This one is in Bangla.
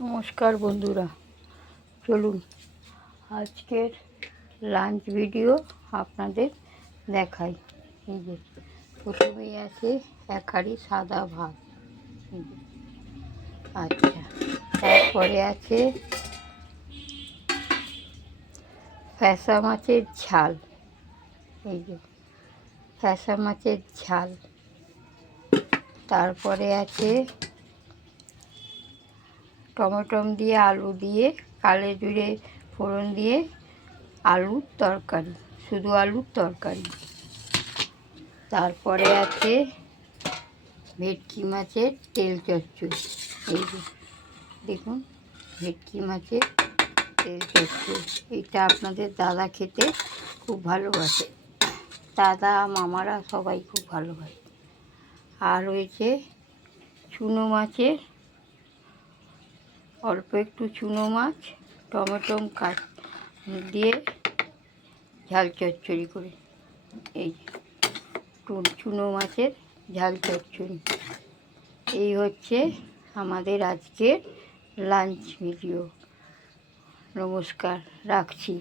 নমস্কার বন্ধুরা, চলুন আজকের লাঞ্চ ভিডিও আপনাদের দেখাই। এই যে প্রথমেই আছে এক হাঁড়ি সাদা ভাত। আচ্ছা, তারপরে আছে ফ্যাসা মাছের ঝাল। এই যে ফ্যাসা মাছের ঝাল। তারপরে আছে টমেটম দিয়ে আলু দিয়ে কালো জিরে ফোড়ন দিয়ে আলুর তরকারি, শুধু আলুর তরকারি। তারপরে আছে ভেটকি মাছের তেল চচ্চড়ি। এই যে দেখুন, ভেটকি মাছের তেল চচ্চড়ি। এটা আপনাদের দাদা খেতে খুব ভালোবাসে, দাদা মামারা সবাই খুব ভালোবাসে। আর রয়েছে চুনো মাছের, অল্প একটু চুনো মাছ টমেটম দিয়ে ঝাল চচ্চড়ি করে। এই চুনো মাছের ঝাল চচ্চড়ি। এই হচ্ছে আমাদের আজকের লাঞ্চ ভিডিও। নমস্কার, রাখছি।